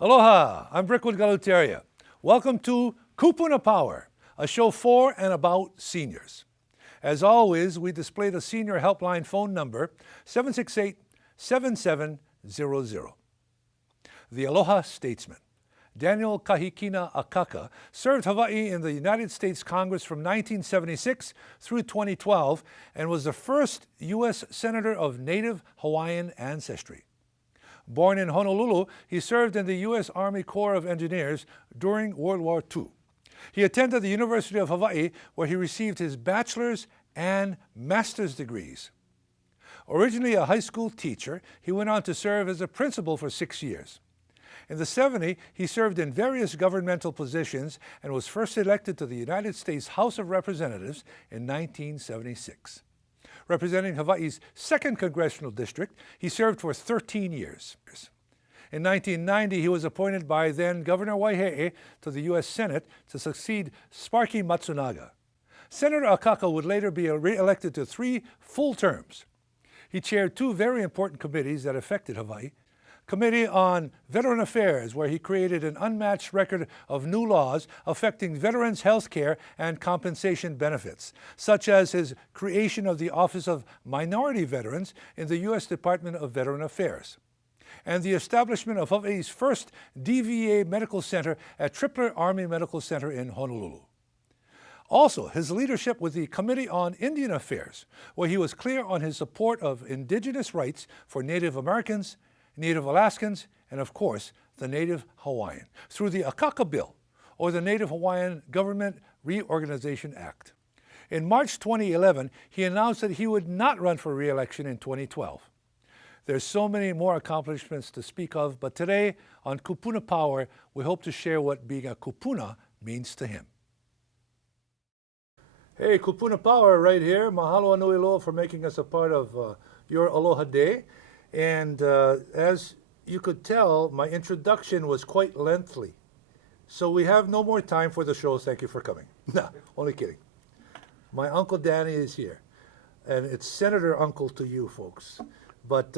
Aloha, I'm Brickwood Galuteria. Welcome to Kupuna Power, a show for and about seniors. As always, we display the senior helpline phone number, 768-7700. The Aloha Statesman, Daniel Akaka, served Hawaii in the United States Congress from 1976 through 2012 and was the first U.S. Senator of Native Hawaiian ancestry. Born in Honolulu, he served in the U.S. Army Corps of Engineers during World War II. He attended the University of Hawaii, where he received his bachelor's and master's degrees. Originally a high school teacher, he went on to serve as a principal for 6 years. In the 70s, he served in various governmental positions and was first elected to the United States House of Representatives in 1976. Representing Hawaii's 2nd Congressional District, he served for 13 years. In 1990, he was appointed by then Governor Waihee to the U.S. Senate to succeed Sparky Matsunaga. Senator Akaka would later be re-elected to 3 full terms. He chaired 2 very important committees that affected Hawaii. Committee on Veteran Affairs, where he created an unmatched record of new laws affecting veterans' health care and compensation benefits, such as his creation of the Office of Minority Veterans in the U.S. Department of Veteran Affairs, and the establishment of Hawaii's first DVA Medical Center at Tripler Army Medical Center in Honolulu. Also, his leadership with the Committee on Indian Affairs, where he was clear on his support of indigenous rights for Native Americans, Native Alaskans, and of course, the Native Hawaiian, through the Akaka Bill, or the Native Hawaiian Government Reorganization Act. In March 2011, he announced that he would not run for re-election in 2012. There's so many more accomplishments to speak of, but today on Kupuna Power, we hope to share what being a kupuna means to him. Hey, Kupuna Power right here. Mahalo anui loa for making us a part of your Aloha Day. And as you could tell, my introduction was quite lengthy. So we have no more time for the show. Thank you for coming. No, only kidding. My Uncle Danny is here. And it's Senator Uncle to you folks. But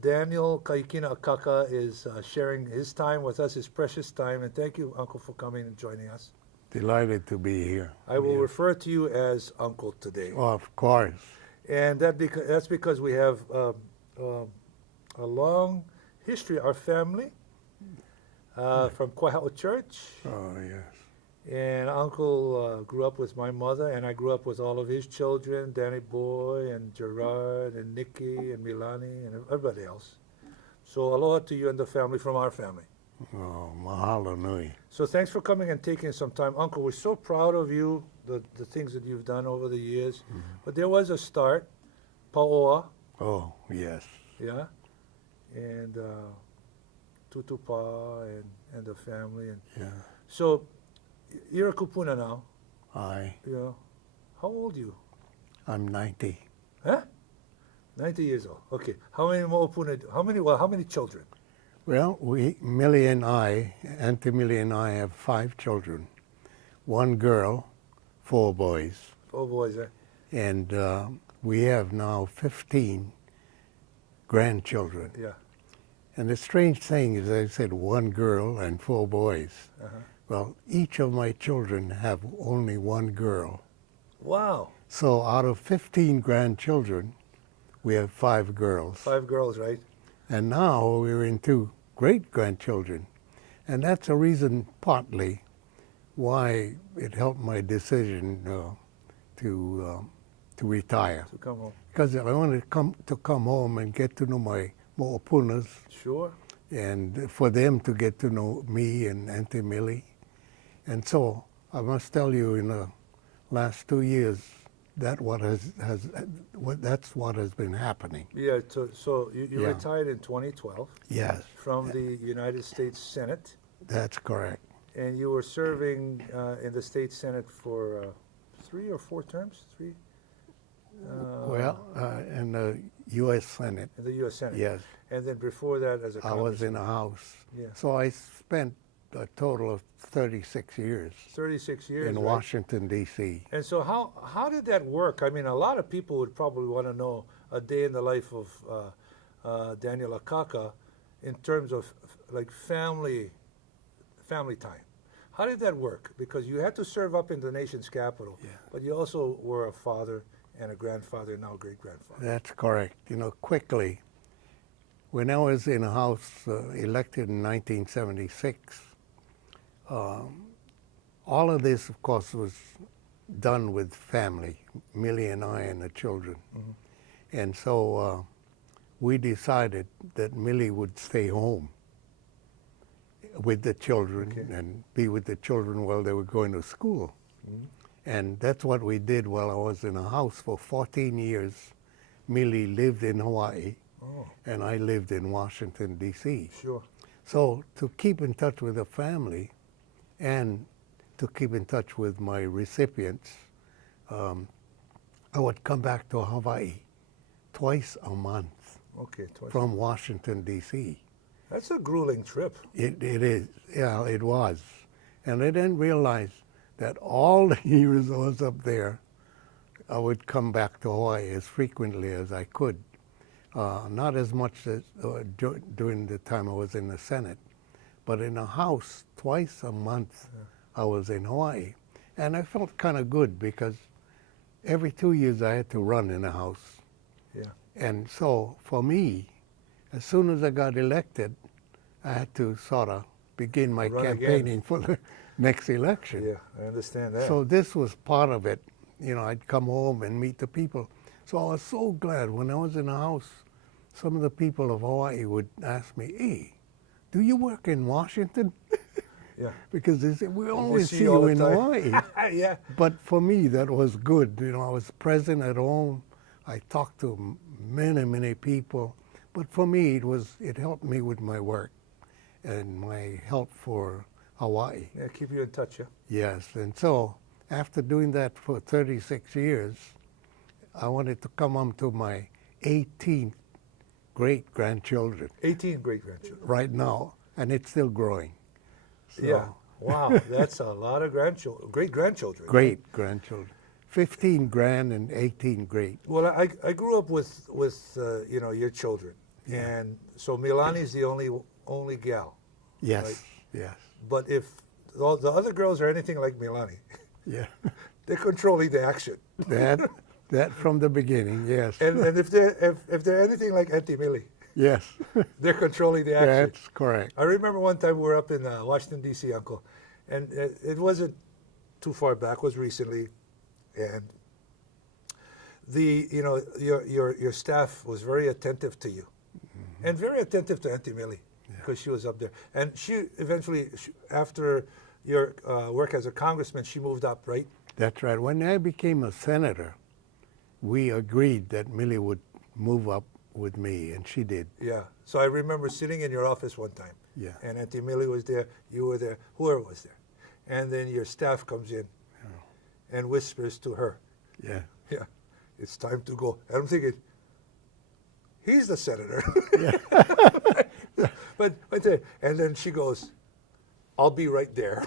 Daniel Akaka is sharing his time with us, his precious time. And thank you, Uncle, for coming and joining us. Delighted to be here. I will refer to you as Uncle today. Oh, of course. And that's because we have a long history, our family, from Kwahao Church. Oh, yes. And Uncle grew up with my mother, and I grew up with all of his children, Danny Boy, and Gerard, and Nikki, and Milani, and everybody else. So aloha to you and the family from our family. Oh, mahalo nui. So thanks for coming and taking some time. Uncle, we're so proud of you, the things that you've done over the years. Mm-hmm. But there was a start, Paoa. Oh, yes. Yeah, and Tutupa and the family. And yeah. So you're a kupuna now. Aye. Yeah. How old are you? I'm 90. Huh? 90 years old. Okay. How many more kupuna? How many children? Well, Millie and I, Auntie Millie and I have 5 children. 1 girl, 4 boys. 4 boys, eh? And we have now 15 grandchildren. Yeah. And the strange thing is, I said 1 girl and 4 boys. Uh-huh. Well, each of my children have only 1 girl. Wow. So out of 15 grandchildren, we have 5 girls. 5 girls, right? And now we're into great-grandchildren. And that's a reason, partly, why it helped my decision to retire. To come home. Because I wanted to come home and get to know my mo'opunas. Sure. And for them to get to know me and Auntie Millie. And so I must tell you, in the last 2 years, that's what has been happening. Yeah. So you retired in 2012. Yes. From the United States Senate. That's correct. And you were serving in the state Senate for 3 or 4 terms? 3. In the U.S. Senate. In the U.S. Senate. Yes. And then before that, as a I was in the House. Yeah. So I spent a total of 36 years. 36 years. In Washington, D.C. And so how did that work? I mean, a lot of people would probably want to know a day in the life of Daniel Akaka. in terms of like family time. How did that work? Because you had to serve up in the nation's capital, Yeah. but you also were a father and a grandfather, now great-grandfather. That's correct. You know, quickly, when I was in the House, elected in 1976, all of this, of course, was done with family, Millie and I and the children. Mm-hmm. And so we decided that Millie would stay home with the children and be with the children while they were going to school. Mm-hmm. And that's what we did while I was in the House for 14 years. Millie lived in Hawaii, and I lived in Washington, D.C. Sure. So to keep in touch with the family and to keep in touch with my recipients, I would come back to Hawaii twice a month Okay, twice. from Washington, D.C. That's a grueling trip. It is, yeah, it was. And I didn't realize that all the years I was up there, I would come back to Hawaii as frequently as I could. Not as much as during the time I was in the Senate, but in the House, twice a month I was in Hawaii. And I felt kind of good because every 2 years I had to run in the House. Yeah. And so for me, as soon as I got elected, I had to sort of begin my Run campaigning for the next election. Yeah, I understand that. So this was part of it. You know, I'd come home and meet the people. So I was so glad when I was in the House, some of the people of Hawaii would ask me, "Hey, do you work in Washington?" yeah. Because they said, "We always see see you all you the in time." Hawaii." Yeah. But for me, that was good. You know, I was present at home. I talked to many, many people. But for me, it helped me with my work and my help for Hawaii. Yeah, keep you in touch, yeah? Yes, and so after doing that for 36 years, I wanted to come on to my 18th great-grandchildren 18 great-grandchildren. right now, and it's still growing. So, Yeah. Wow, that's a lot of great-grandchildren. Great-grandchildren. 15 grand and 18 great. Well, I grew up with you know, your children. Yeah. And so Milani's the only gal. Yes, Right. yes, But if all the other girls are anything like Milani, yeah. they're controlling the action. That from the beginning, yes. And if they're anything like Auntie Millie, Yes, they're controlling the action. that's correct. I remember one time we were up in Washington, D.C., Uncle, and it wasn't too far back, it was recently, and you know, your staff was very attentive to you, and very attentive to Auntie Millie, because she was up there. And she eventually, after your work as a congressman, she moved up, right? That's right. When I became a senator, we agreed that Millie would move up with me, and she did. Yeah. So I remember sitting in your office one time, Yeah. and Auntie Millie was there, you were there, whoever was there. And then your staff comes in and whispers to her, Yeah. yeah, it's time to go. And I'm thinking, he's the senator. but and then she goes, I'll be right there.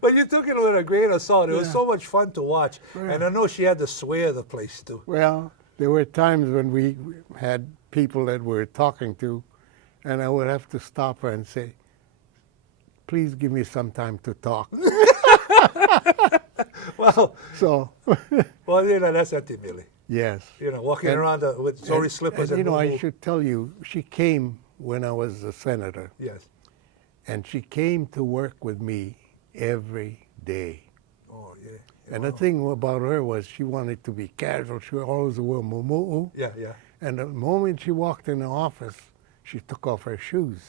But you took it with a grain of salt. It was so much fun to watch. And I know she had the sway of the place too. Well, there were times when we had people that we're talking to, and I would have to stop her and say, please give me some time to talk. Well, So, well, you know, that's Auntie Millie. yes. You know, walking And- around with sorry slippers and, you know, I moo-moo. should tell you, she came when I was a senator, Yes. and she came to work with me every day. Oh, yeah. And the thing about her was she wanted to be casual. She always wore muumu'u. Yeah, yeah. And the moment she walked in the office, she took off her shoes.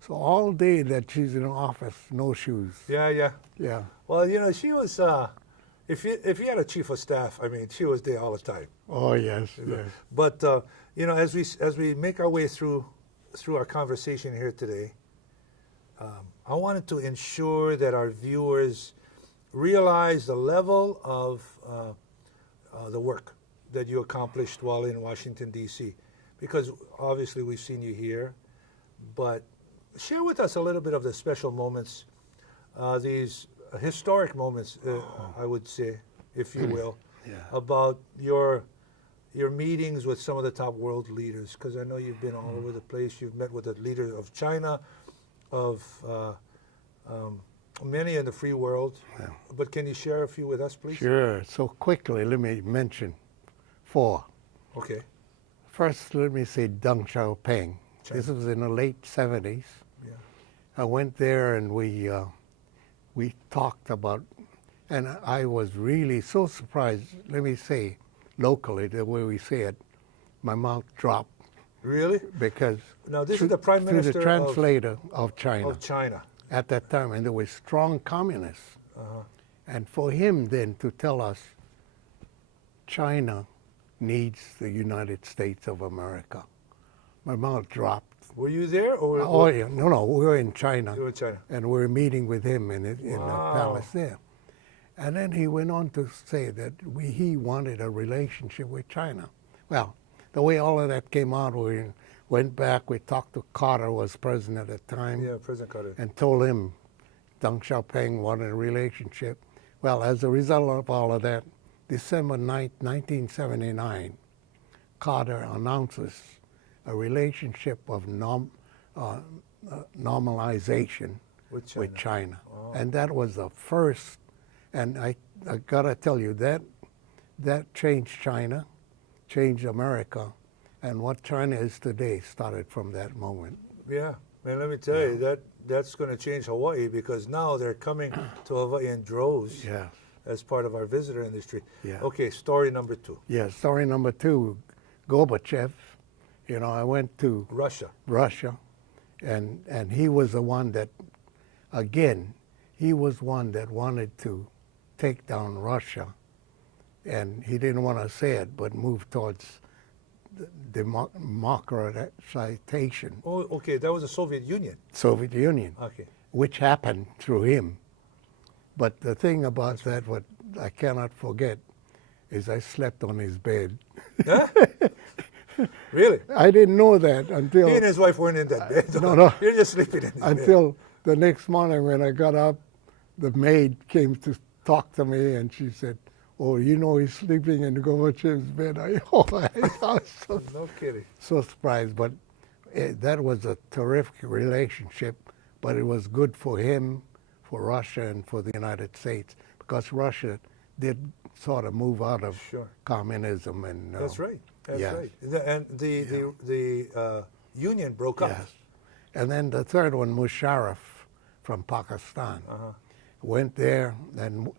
So all day that she's in the office, no shoes. Yeah, yeah. Yeah. Well, you know, she was, if you had a chief of staff, I mean, she was there all the time. Oh, yes, yes. But, you know, as we make our way through our conversation here today, I wanted to ensure that our viewers realize the level of the work that you accomplished while in Washington, D.C. Because obviously we've seen you here, but share with us a little bit of the special moments, these historic moments, I would say, if you will, Yeah. about your your meetings with some of the top world leaders? Because I know you've been all over the place. You've met with the leaders of China, of many in the free world. Yeah. But can you share a few with us, please? Sure. So quickly, let me mention 4. Okay. First, let me say Deng Xiaoping. China. This was in the late 70s. Yeah. I went there and we talked about, and I was really so surprised, let me say, locally, the way we say it, my mouth dropped Really? because Now, this is the Prime through Minister the translator of China of China. at that time, and there were strong communists. And for him then to tell us China needs the United States of America, my mouth dropped. Were you there? Or Oh, yeah. No, we were in China. You were in China. And we were meeting with him in the Wow. palace there. And then he went on to say that he wanted a relationship with China. Well, the way all of that came out, we went back, we talked to Carter, who was president at the time, Yeah, President Carter. and told him Deng Xiaoping wanted a relationship. Well, as a result of all of that, December 9th, 1979, Carter announces a relationship of normalization With China. China. Oh. And that was the first, and I gotta tell you, that changed China, changed America, and what China is today started from that moment. Yeah. Man, let me tell you, that's going to change Hawaii, because now they're coming to Hawaii in droves Yes. as part of our visitor industry. Yeah. Okay, story number 2. Yeah, story number 2, Gorbachev. You know, I went to Russia. and he was the one that, again, he was one that wanted to take down Russia, and he didn't want to say it, but move towards democratization, Oh, okay, that was the Soviet Union. Soviet Union, Okay. which happened through him. But the thing about that, what I cannot forget, is I slept on his bed. Huh? Really? I didn't know that until He and his wife weren't in that bed. no. You're just sleeping in his bed. until the next morning when I got up, the maid came to talk to me, and she said, "Oh, you know he's sleeping in Gorbachev's bed." I was No kidding. so surprised, but that was a terrific relationship. But it was good for him, for Russia, and for the United States, because Russia did sort of move out of Sure. communism, and That's right. That's yes. right. And the Union broke up. Yes. And then the third one, Musharraf from Pakistan, went there, and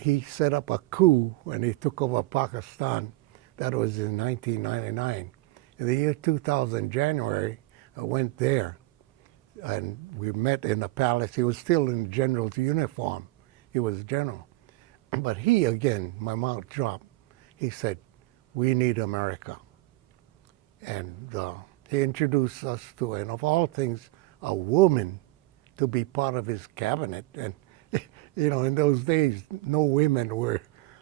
he set up a coup when he took over Pakistan. That was in 1999. In the year 2000, January, I went there, and we met in the palace. He was still in general's uniform. He was general. But he, again, my mouth dropped. He said, "We need America." And he introduced us to, and of all things, a woman to be part of his cabinet. And, you know, in those days, no women were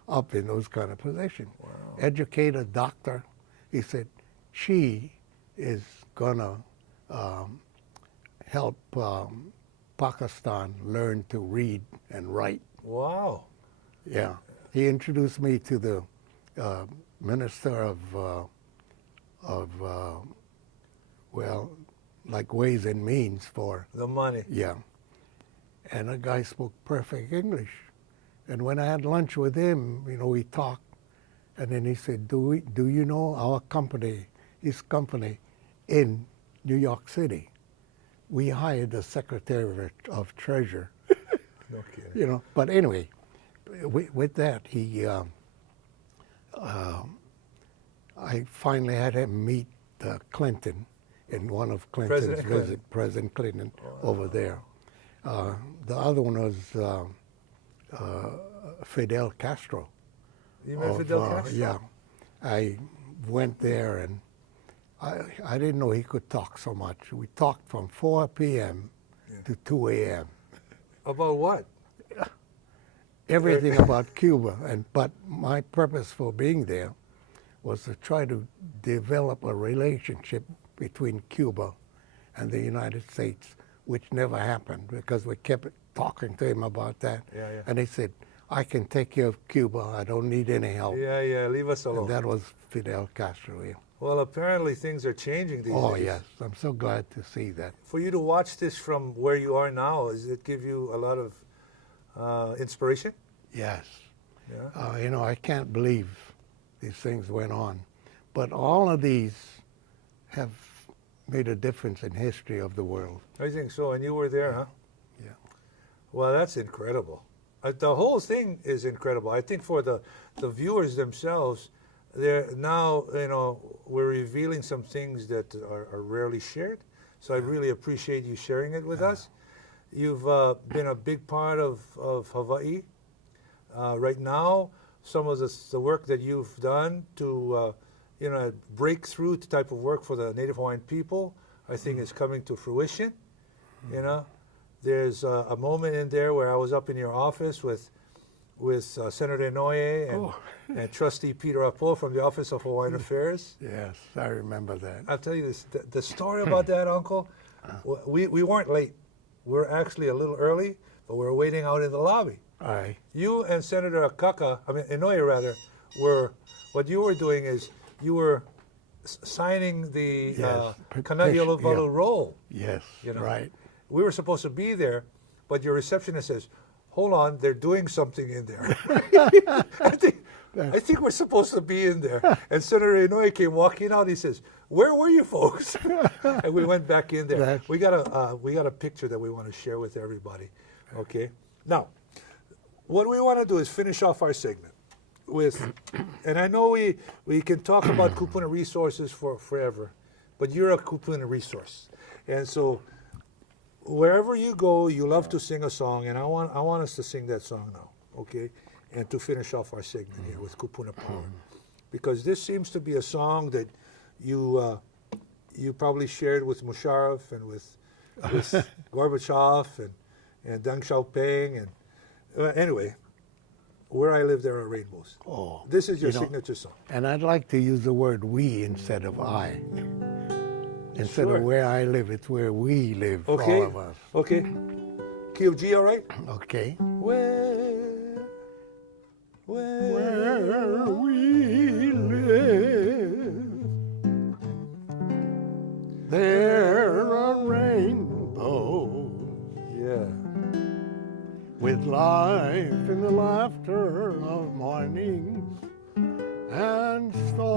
up in those kind of positions. Wow. Educated doctor. He said, she is going to help Pakistan learn to read and write. Wow. Yeah. He introduced me to the Minister of well, like Ways and Means for, The money. yeah. And the guy spoke perfect English. And when I had lunch with him, you know, we talked, and then he said, do you know our company, his company in New York City? We hired the Secretary of Treasury. No kidding. You know, but anyway, with that, I finally had him meet Clinton in one of Clinton's President visits, Clinton. President Clinton over there. The other one was Fidel Castro. You met Fidel Castro? Yeah. I went there, and I didn't know he could talk so much. We talked from 4 p.m. to 2 a.m. About what? Everything about Cuba, but my purpose for being there was to try to develop a relationship between Cuba and the United States, which never happened because we kept talking to him about that. Yeah, yeah. And he said, I can take care of Cuba. I don't need any help. Yeah, leave us alone. And that was Fidel Castro. Yeah. Well, apparently things are changing these days. Oh, yes. I'm so glad to see that. For you to watch this from where you are now, does it give you a lot of inspiration? Yes. Yeah. You know, I can't believe these things went on. But all of these have made a difference in history of the world. I think so. And you were there, huh? Yeah. Well, that's incredible. The whole thing is incredible. I think for the viewers themselves, they're now, you know, we're revealing some things that are rarely shared. So I really appreciate you sharing it with us. You've been a big part of Hawaii. Right now, some of the work that you've done to, you know, break through the type of work for the Native Hawaiian people, I think is coming to fruition. You know, there's a moment in there where I was up in your office with Senator Inouye and Trustee Peter Apo from the Office of Hawaiian Affairs. Yes, I remember that. I'll tell you this, the story about that, Uncle, we weren't late. We were actually a little early, but we were waiting out in the lobby. Aye. You and Senator Akaka, Inouye rather, what you were doing is you were signing the Kanai'olovalu roll. Yes, You know? right. We were supposed to be there, but your receptionist says, hold on, they're doing something in there. I think we're supposed to be in there. And Senator Inouye came walking out. He says, where were you folks? And we went back in there. We got a picture that we want to share with everybody. Okay. Now, what we want to do is finish off our segment with, and I know we can talk about Kupuna resources for forever, but you're a Kupuna resource. And so wherever you go, you love to sing a song, and I want us to sing that song now, okay? And to finish off our segment here with Kupuna Power. Because this seems to be a song that you probably shared with Musharraf and with Gorbachev and Deng Xiaoping. And anyway, where I live, there are rainbows. Oh, this is your signature song. And I'd like to use the word we instead of I. Instead of where I live, it's where we live, all of us. Okay. Key of G, all right? Okay. Where we live, there are rainbows. Yeah. With life in the laughter of mornings and starry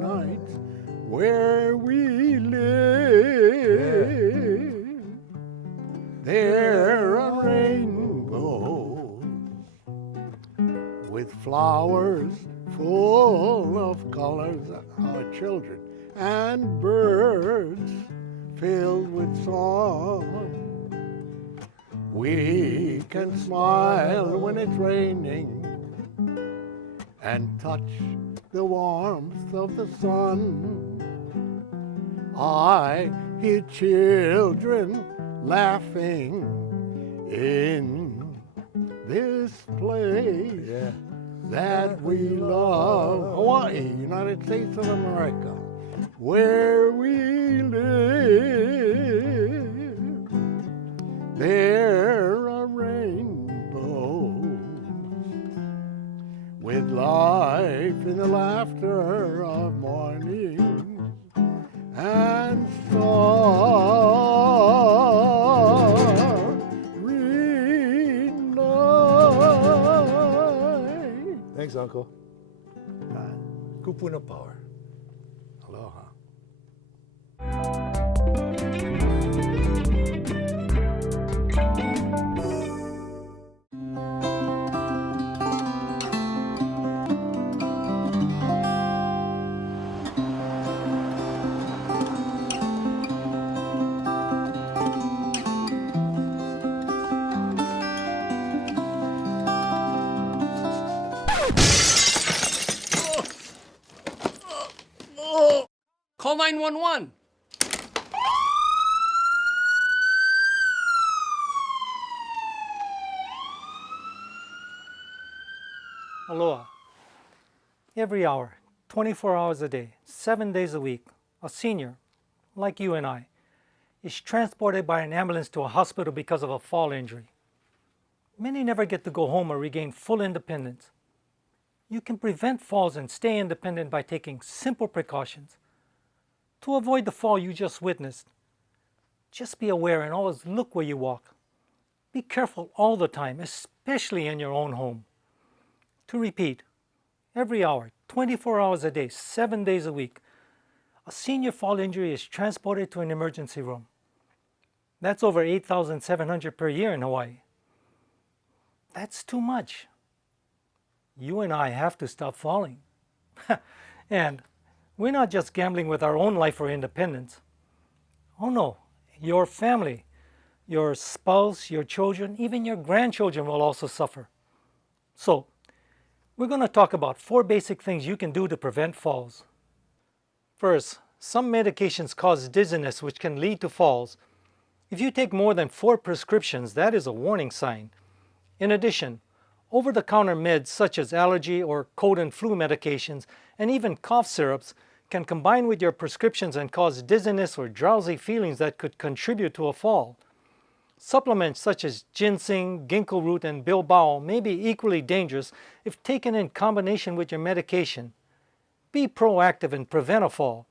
nights. Where we live, there are rainbows with flowers full of colors, our children, and birds filled with song. We can smile when it's raining and touch the warmth of the sun. I hear children laughing in this place that we love. Hawaii, United States of America, where we live, there are rainbows with life in the laughter of morning and starry night. Thanks, Uncle. Kupuna Power. Aloha. Call 911. Aloha. Every hour, 24 hours a day, 7 days a week, a senior, like you and I, is transported by an ambulance to a hospital because of a fall injury. Many never get to go home or regain full independence. You can prevent falls and stay independent by taking simple precautions. To avoid the fall you just witnessed, just be aware and always look where you walk. Be careful all the time, especially in your own home. To repeat, every hour, 24 hours a day, 7 days a week, a senior fall injury is transported to an emergency room. That's over 8,700 per year in Hawaii. That's too much. You and I have to stop falling. And we're not just gambling with our own life for independence. Oh no, your family, your spouse, your children, even your grandchildren will also suffer. So, we're going to talk about 4 basic things you can do to prevent falls. First, some medications cause dizziness which can lead to falls. If you take more than 4 prescriptions, that is a warning sign. In addition, over-the-counter meds such as allergy or cold and flu medications and even cough syrups can combine with your prescriptions and cause dizziness or drowsy feelings that could contribute to a fall. Supplements such as ginseng, ginkgo root, and bilbao may be equally dangerous if taken in combination with your medication. Be proactive and prevent a fall.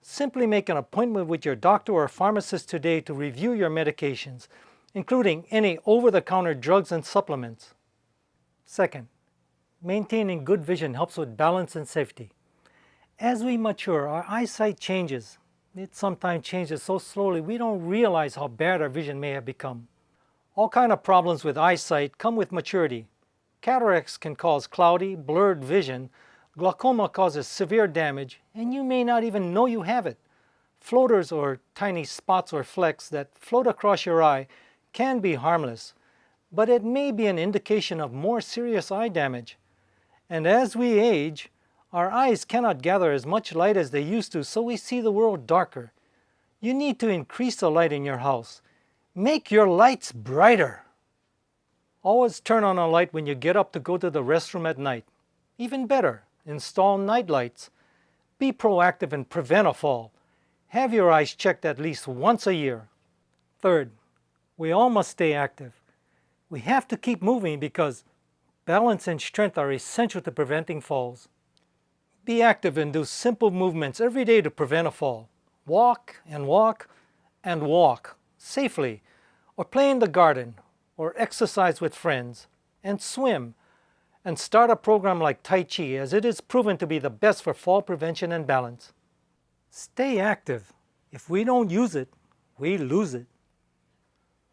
Simply make an appointment with your doctor or pharmacist today to review your medications, including any over-the-counter drugs and supplements. Second, maintaining good vision helps with balance and safety. As we mature, our eyesight changes. It sometimes changes so slowly we don't realize how bad our vision may have become. All kinds of problems with eyesight come with maturity. Cataracts can cause cloudy, blurred vision. Glaucoma causes severe damage, and you may not even know you have it. Floaters or tiny spots or flecks that float across your eye can be harmless, but it may be an indication of more serious eye damage. And as we age, our eyes cannot gather as much light as they used to, so we see the world darker. You need to increase the light in your house. Make your lights brighter. Always turn on a light when you get up to go to the restroom at night. Even better, install night lights. Be proactive and prevent a fall. Have your eyes checked at least once a year. Third, we all must stay active. We have to keep moving because balance and strength are essential to preventing falls. Be active and do simple movements every day to prevent a fall. Walk and walk and walk safely, or play in the garden, or exercise with friends, and swim, and start a program like Tai Chi as it is proven to be the best for fall prevention and balance. Stay active. If we don't use it, we lose it.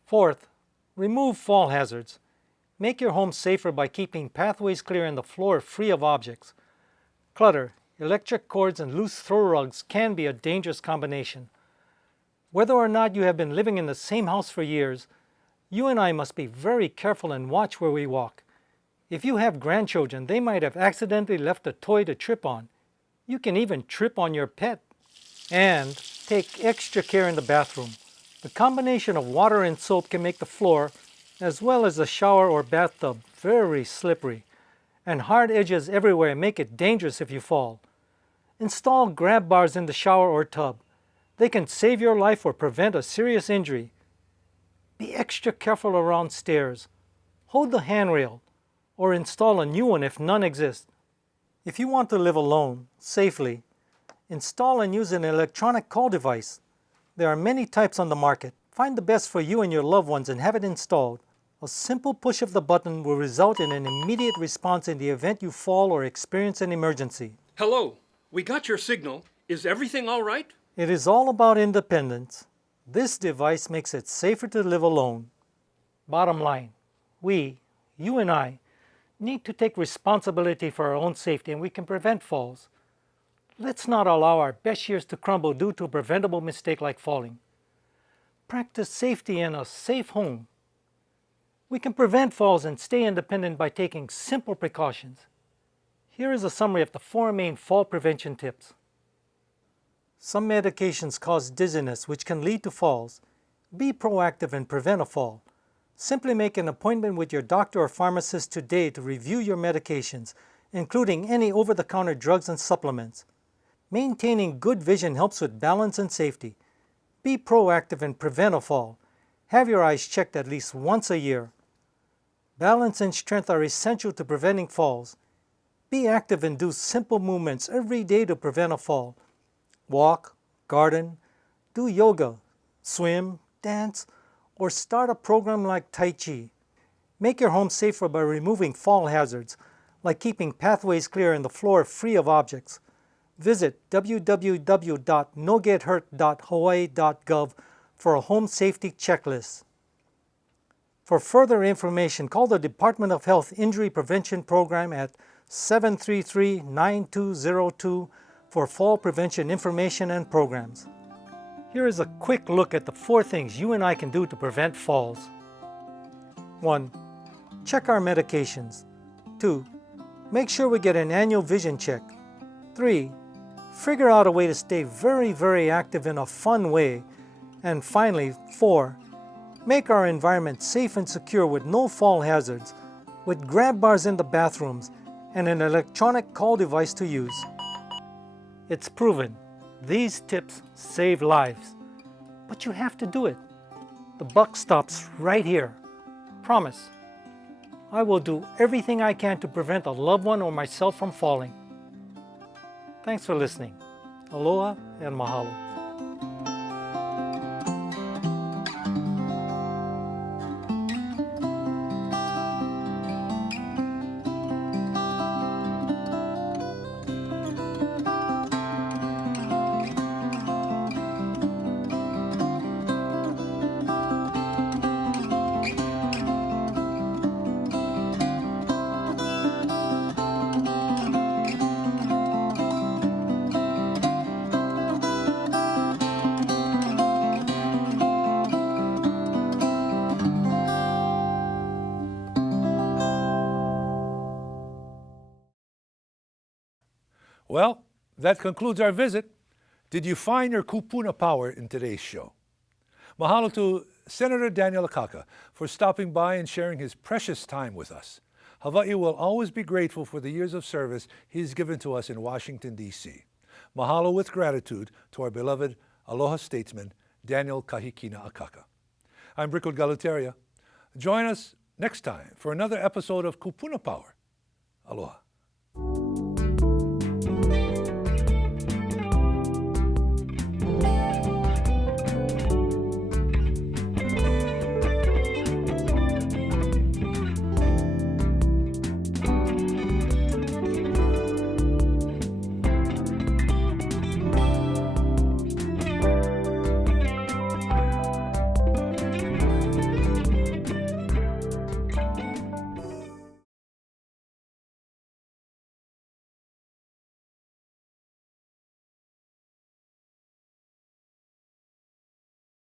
Fourth, remove fall hazards. Make your home safer by keeping pathways clear and the floor free of objects. Clutter, electric cords, and loose throw rugs can be a dangerous combination. Whether or not you have been living in the same house for years, you and I must be very careful and watch where we walk. If you have grandchildren, they might have accidentally left a toy to trip on. You can even trip on your pet. And take extra care in the bathroom. The combination of water and soap can make the floor, as well as the shower or bathtub, very slippery, and hard edges everywhere make it dangerous if you fall. Install grab bars in the shower or tub. They can save your life or prevent a serious injury. Be extra careful around stairs. Hold the handrail, or install a new one if none exist. If you want to live alone, safely, install and use an electronic call device. There are many types on the market. Find the best for you and your loved ones and have it installed. A simple push of the button will result in an immediate response in the event you fall or experience an emergency. Hello, we got your signal. Is everything all right? It is all about independence. This device makes it safer to live alone. Bottom line, we, you and I, need to take responsibility for our own safety and we can prevent falls. Let's not allow our best years to crumble due to a preventable mistake like falling. Practice safety in a safe home. We can prevent falls and stay independent by taking simple precautions. Here is a summary of the 4 main fall prevention tips. Some medications cause dizziness, which can lead to falls. Be proactive and prevent a fall. Simply make an appointment with your doctor or pharmacist today to review your medications, including any over-the-counter drugs and supplements. Maintaining good vision helps with balance and safety. Be proactive and prevent a fall. Have your eyes checked at least once a year. Balance and strength are essential to preventing falls. Be active and do simple movements every day to prevent a fall. Walk, garden, do yoga, swim, dance, or start a program like Tai Chi. Make your home safer by removing fall hazards, like keeping pathways clear and the floor free of objects. Visit www.nogethurt.hawaii.gov for a home safety checklist. For further information, call the Department of Health Injury Prevention Program at 733-9202 for fall prevention information and programs. Here is a quick look at the 4 things you and I can do to prevent falls. 1. Check our medications. 2. Make sure we get an annual vision check. 3. Figure out a way to stay very active in a fun way. And finally, 4. Make our environment safe and secure with no fall hazards, with grab bars in the bathrooms and an electronic call device to use. It's proven. These tips save lives. But you have to do it. The buck stops right here. Promise. I will do everything I can to prevent a loved one or myself from falling. Thanks for listening. Aloha and mahalo. Well, that concludes our visit. Did you find your kupuna power in today's show? Mahalo to Senator Daniel Akaka for stopping by and sharing his precious time with us. Hawaii will always be grateful for the years of service he's given to us in Washington, D.C. Mahalo with gratitude to our beloved Aloha statesman, Daniel Kahikina Akaka. I'm Brickwood Galuteria. Join us next time for another episode of Kupuna Power. Aloha.